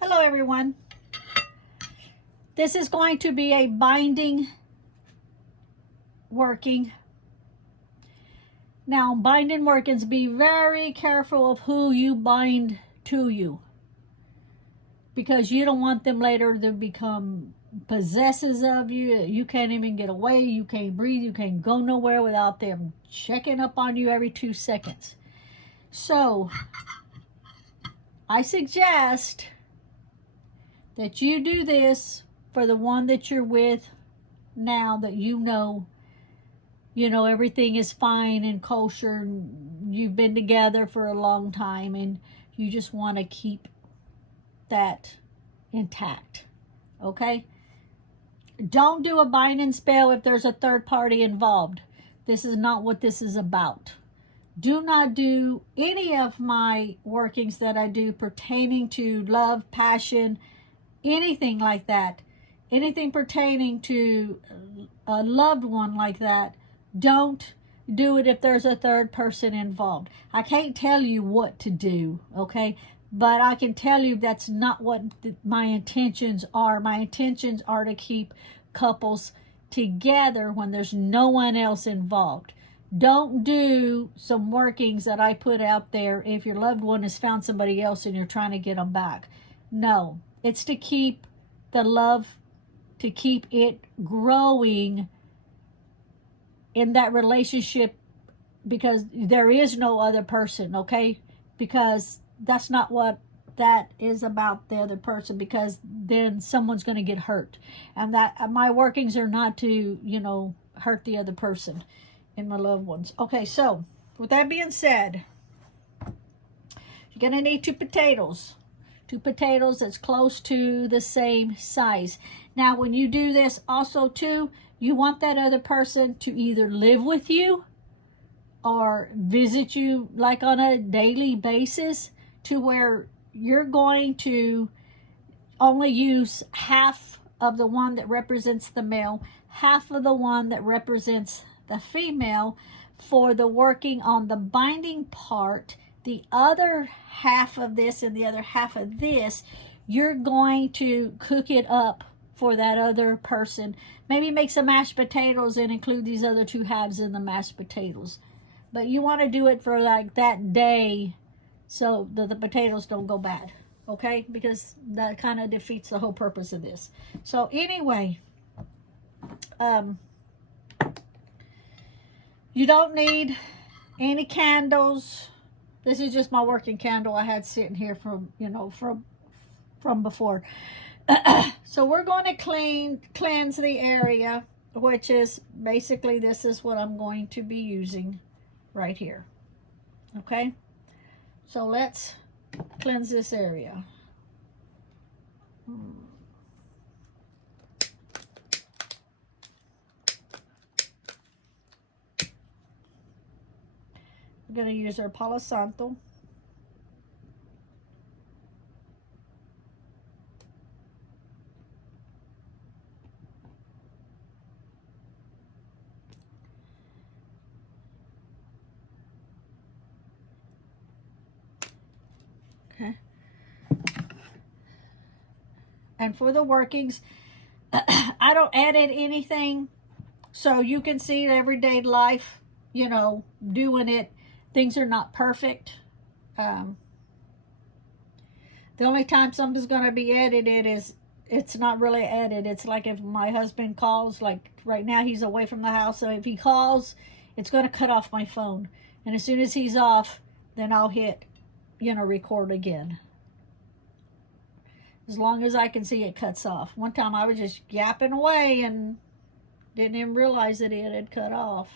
Hello everyone. This is going to be a binding working. Now, binding workings, be very careful of who you bind to you, because you don't want them later to become possessors of you. You can't even get away. You can't breathe. You can't go nowhere without them checking up on you every 2 seconds. So I suggest that you do this for the one that you're with now, that you know everything is fine and kosher, and you've been together for a long time, and you just want to keep that intact. Okay? Don't do a binding spell if there's a third party involved. This is not what this is about. Do not do any of my workings that I do pertaining to love, passion, anything like that. Anything pertaining to a loved one like that. Don't do it if there's a third person involved. I can't tell you what to do, okay? But I can tell you that's not what my intentions are. My intentions are to keep couples together when there's no one else involved. Don't do some workings that I put out there if your loved one has found somebody else and you're trying to get them back. No, it's to keep the love, to keep it growing in that relationship, because there is no other person, okay? Because that's not what that is about, the other person, because then someone's going to get hurt. And that my workings are not to, hurt the other person and my loved ones. Okay, so with that being said, you're going to need 2 potatoes. 2 potatoes that's close to the same size. Now, when you do this also too, you want that other person to either live with you or visit you like on a daily basis, to where you're going to only use half of the one that represents the male, half of the one that represents the female for the working on the binding part. The other half of this and the other half of this, you're going to cook it up for that other person. Maybe make some mashed potatoes and include these other 2 halves in the mashed potatoes. But you want to do it for like that day so that the potatoes don't go bad. Okay? Because that kind of defeats the whole purpose of this. So anyway, you don't need any candles. This is just my working candle I had sitting here from before. So we're going to cleanse the area, which is basically, this is what I'm going to be using right here. Okay? So let's cleanse this area. We're going to use our Palo Santo. Okay. And for the workings, I don't edit anything, so you can see everyday life, doing it. Things are not perfect. The only time something's going to be edited is, it's not really edited. It's like if my husband calls, like right now he's away from the house, so if he calls, it's going to cut off my phone. And as soon as he's off, then I'll hit, record again. As long as I can see it cuts off. One time I was just yapping away and didn't even realize that it had cut off.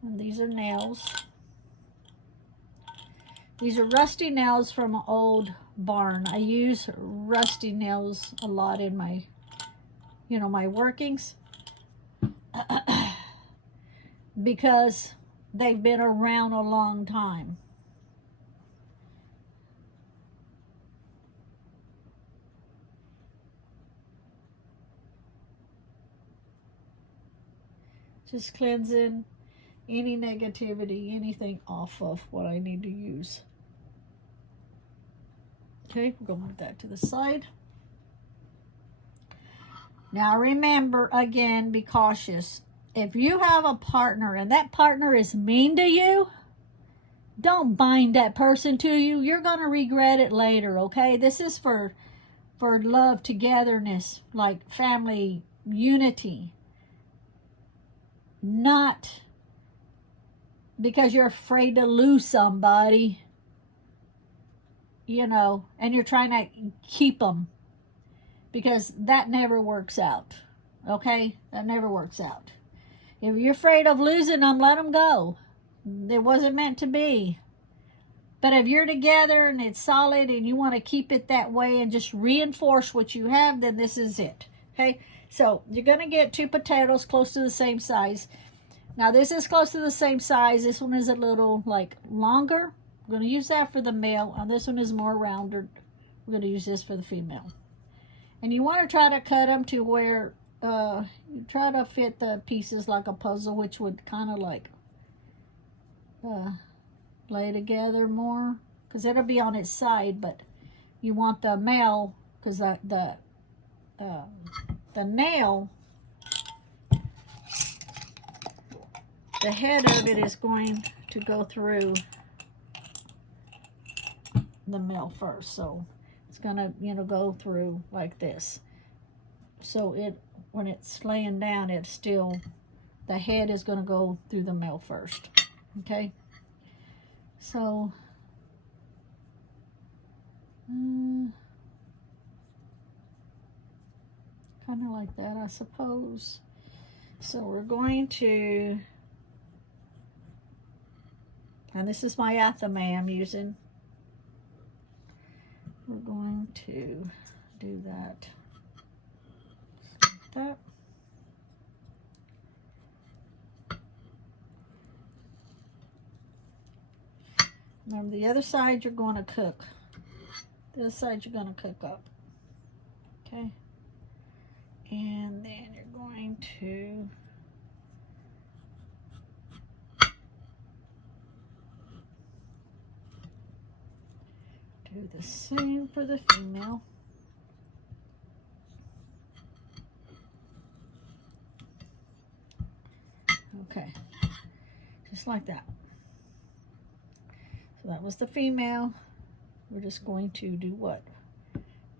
And these are nails. These are rusty nails from an old barn. I use rusty nails a lot in my, my workings. Because they've been around a long time. Just cleansing any negativity, anything off of what I need to use. Okay, we're going to move that to the side. Now remember, again, be cautious. If you have a partner and that partner is mean to you, don't bind that person to you. You're going to regret it later, okay? This is for love, togetherness, like family unity. Not because you're afraid to lose somebody, you know, and you're trying to keep them. Because that never works out, okay? That never works out. If you're afraid of losing them, let them go. It wasn't meant to be. But if you're together and it's solid and you want to keep it that way and just reinforce what you have, then this is it, okay? So you're going to get 2 potatoes close to the same size. Now this is close to the same size. This one is a little like longer. I'm going to use that for the male. And this one is more rounded. We're going to use this for the female. And you want to try to cut them to where you try to fit the pieces like a puzzle, which would kind of like lay together more, because it'll be on its side. But you want the male, because the nail, the head of it is going to go through the male first. So it's gonna, you know, go through like this. So when it's laying down, it's still, the head is gonna go through the male first. Okay. So kind of like that, I suppose. So we're going to, and this is my athame I'm using. We're going to do that. Like that. Remember, the other side you're going to cook. The other side you're going to cook up. Okay. And then you're going to do the same for the female. Okay. Just like that. So that was the female. We're just going to do what?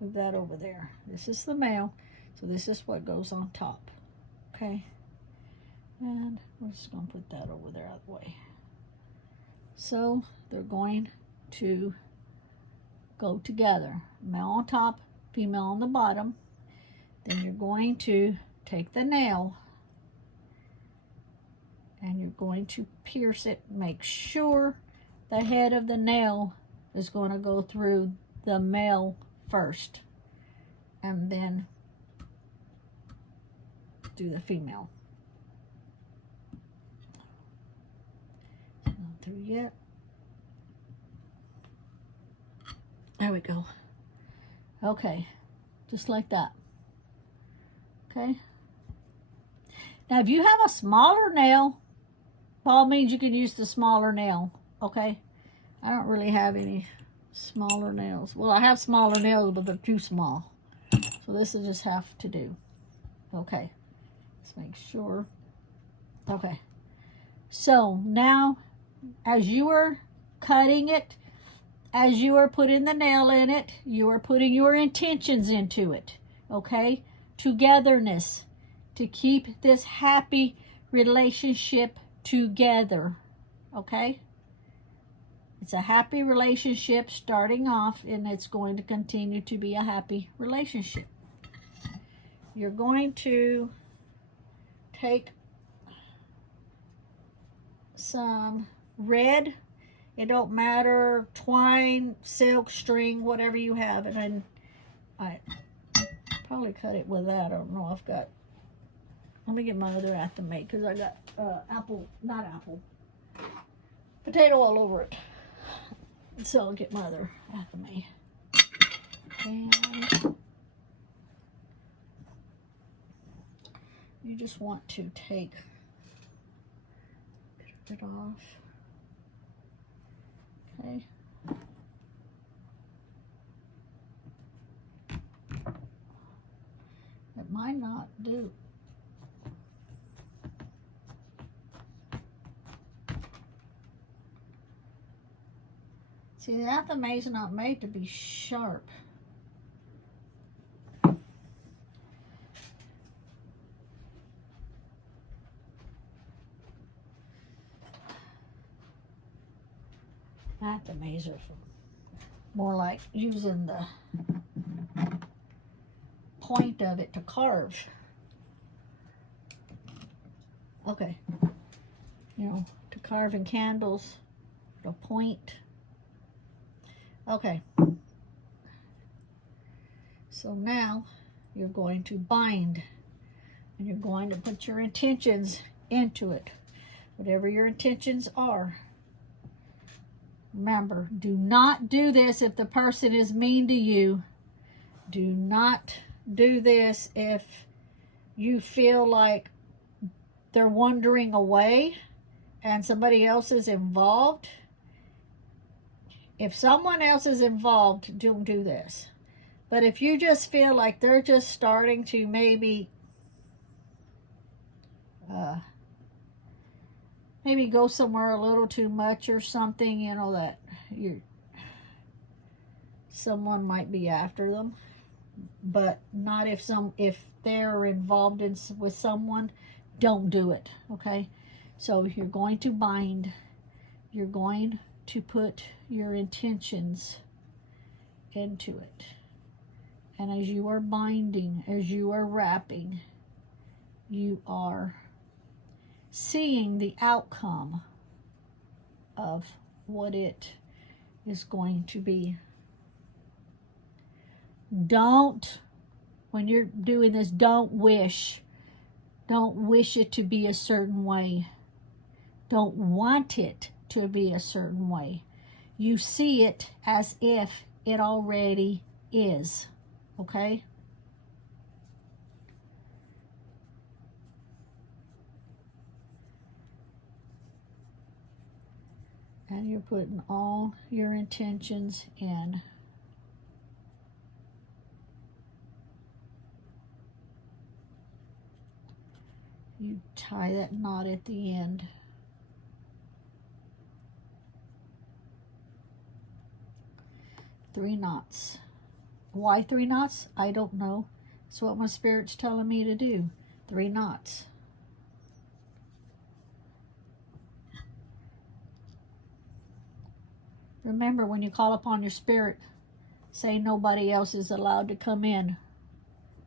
Move that over there. This is the male. So this is what goes on top. Okay. And we're just going to put that over there out of the way. So they're going to go together. Male on top, female on the bottom. Then you're going to take the nail and you're going to pierce it. Make sure the head of the nail is going to go through the male first, and then do the female. Not through yet. There we go. Okay, just like that. Okay. Now, if you have a smaller nail, by all means, you can use the smaller nail. Okay. I don't really have any smaller nails. Well, I have smaller nails, but they're too small. So this will just have to do. Okay. Let's make sure. Okay. So now, as you are cutting it, as you are putting the nail in it, you are putting your intentions into it. Okay? Togetherness. To keep this happy relationship together. Okay? It's a happy relationship starting off, and it's going to continue to be a happy relationship. You're going to take some red, it don't matter, twine, silk, string, whatever you have, and then I probably cut it with that. I don't know, I've got, let me get my other athame, because I got potato all over it. So I'll get my other athame. And you just want to take a bit off. Okay. might not do. See, that the maze is not made to be sharp. Not the maze, more like using the point of it to carve. Okay, you know, to carve in candles, the point. Okay, so now you're going to bind, and you're going to put your intentions into it, whatever your intentions are. Remember, do not do this if the person is mean to you. Do not do this if you feel like they're wandering away and somebody else is involved. If someone else is involved, don't do this. But if you just feel like they're just starting to maybe go somewhere a little too much or something, you know, that someone might be after them, but not if they're involved with someone, don't do it, okay? So you're going to bind, you're going to put your intentions into it. And as you are binding, as you are wrapping, you are seeing the outcome of what it is going to be. Don't, when you're doing this, don't wish it to be a certain way. Don't want it to be a certain way. You see it as if it already is, okay? And you're putting all your intentions in. You tie that knot at the end. Three knots. Why 3 knots? I don't know. It's what my spirit's telling me to do. 3 knots. Remember, when you call upon your spirit, say nobody else is allowed to come in.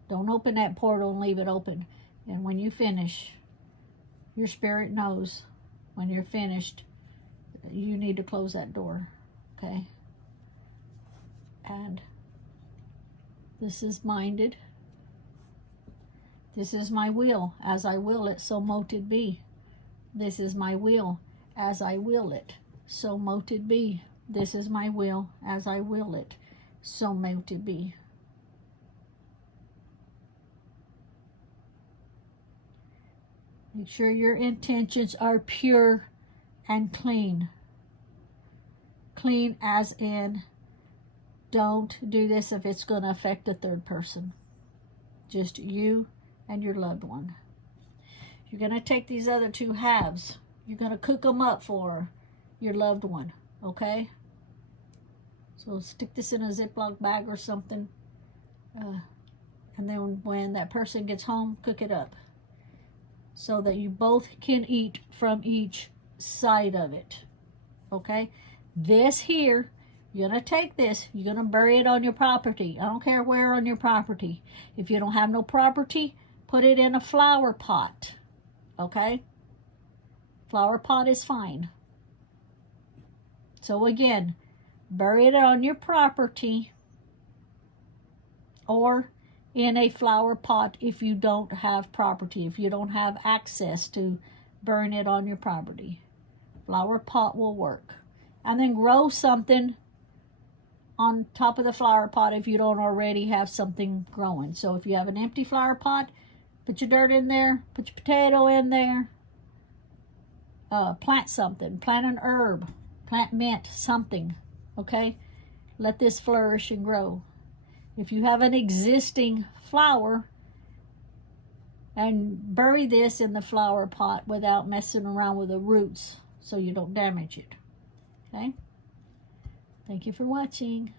Don't open that portal and leave it open. And when you finish, your spirit knows when you're finished, you need to close that door, okay? And this is minded. This is my will. As I will it, so mote it be. This is my will. As I will it, so mote it be. This is my will. As I will it, so mote it be. Make sure your intentions are pure and clean. Clean as in, don't do this if it's going to affect a third person. Just you and your loved one. You're going to take these other 2 halves. You're going to cook them up for your loved one, okay? So stick this in a Ziploc bag or something. And then when that person gets home, cook it up. So that you both can eat from each side of it, okay? This here, you're going to take this, you're going to bury it on your property. I don't care where on your property. If you don't have no property, put it in a flower pot, okay? Flower pot is fine. So again, bury it on your property or in a flower pot if you don't have property, if you don't have access to burn it on your property. Flower pot will work. And then grow something on top of the flower pot if you don't already have something growing. So if you have an empty flower pot, put your dirt in there, put your potato in there, plant something, plant an herb, plant mint, something, okay? Let this flourish and grow. If you have an existing flower, And bury this in the flower pot without messing around with the roots so you don't damage it. Okay? Thank you for watching.